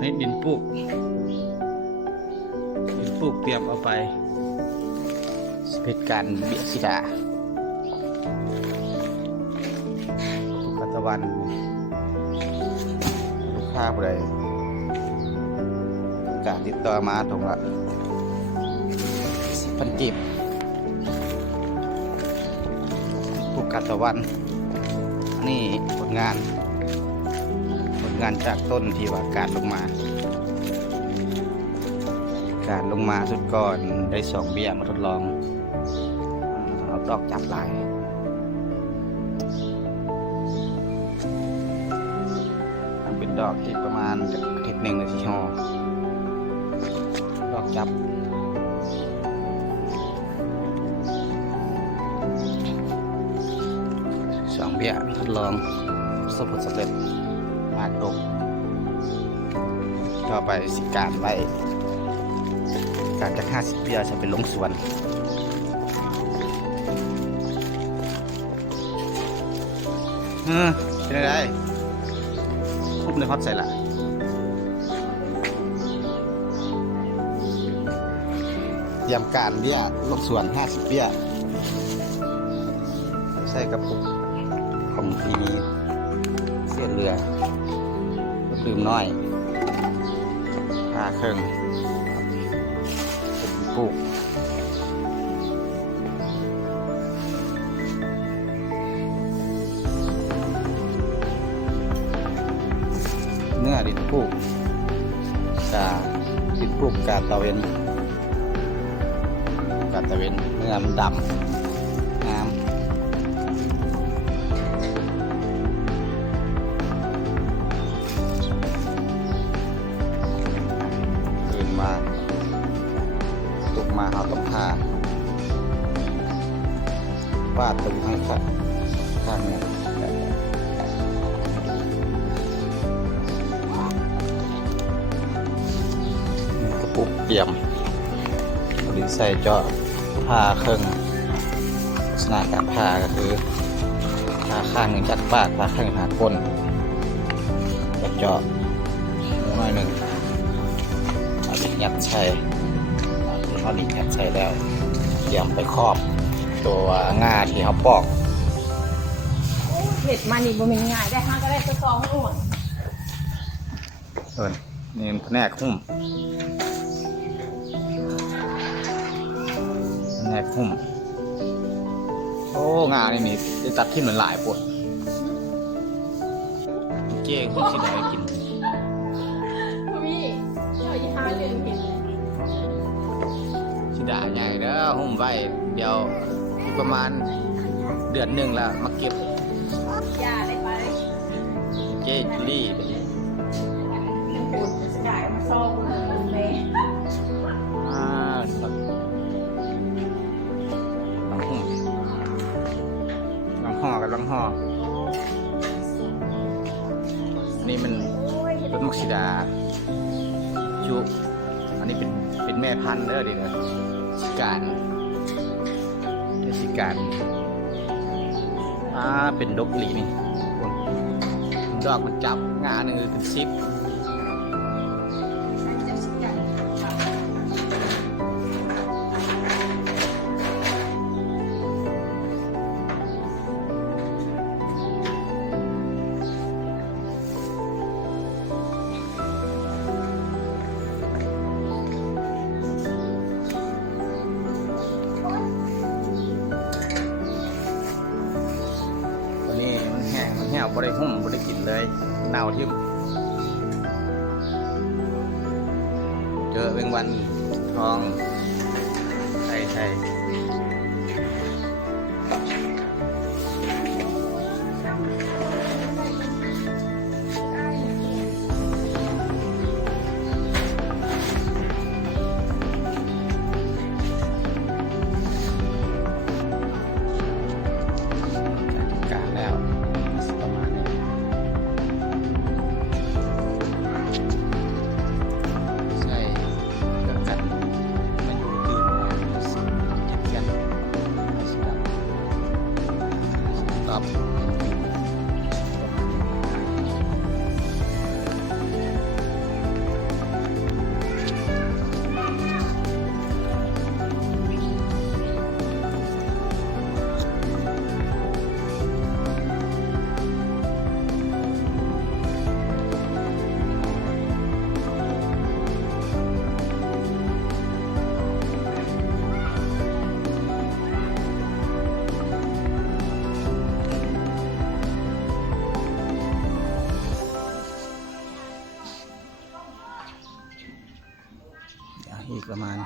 นี่ดินปลูกเตรียมเอาไปเป็นการเบียดสิดาปัตตะวันลูกค้าผู้ใดการติดต่อมาตรงละ10,000 กีบปลูกกัตตะวันนี่ผลงานจากต้นที่ว่าการลงมาสุดก่อนได้2 เบี้ยมาทดลองเอาดอกจับลายเป็นดอกที่ประมาณอาทิตย์หนึ่งเลยที่ห่อดอกจับ2 เบี้ยทดลองประสบผลสำเร็จมากดกก็ไปสิการไว้การจาก50 เบี้ยจะเป็นลงสวนเป็นอะไรคุบในฮอตใส่ละเตรียมการเบี้ยลงสวน50 เบี้ยใส่กระปุกของทีเสียเรือดื่มน้อยผ้าเครื่องปลูกเนื้อดินปลูกกาตะเวนเนื้อมันดำงามตื่นมาตุกมาเอาต้มผ่าวาดตึงให้ครับข้างเนี่ยกระปุกเตรียมดินใส่เจาะผ้าเครื่องลักษณะการผ้าก็คือผ้าข้างหนึ่งจัดปากผ้าข้างหนึ่งหาก้นแล้วเจาะน้อยหนึ่งเอาดินยัดใส่เอาดินยัดใส่แล้วเตรียมไปครอบตัวงาที่เขาปอกเห็ดมันนี่บ่มีง่ายได้ห้าก็ได้ตัวซองอ้วนนี่แผนกหุ้มโอ้งานี่ได้ตัดทิ้งเหมือนหลายปวดเจ๊หุ้มสิได้กินพี่เจ้ายี่ห้าเดือนเห็นสิได้ใหญ่เด้อหุ้มไว้เดี๋ยวอีกประมาณเดือนหนึ่งแล้วมาเก็บยาได้ไปเจ๊จุลี่จะได้มาซองเลยกำลังห่อนี่มันต้นมักซิดาจุอันนี้เป็นแม่พันธุ์เด้อดินะสิการเป็นดกหลีนี่ดอกมันจับงาหนึ่งเป็น10บ่ได้หุ้มบ่ได้กินเลยเน่าทิ่มเจอเป็นวันทองใส่การแล้วประมาณนี้ใส่เกิดกันมันอยู่ตื่น อีกประมาณ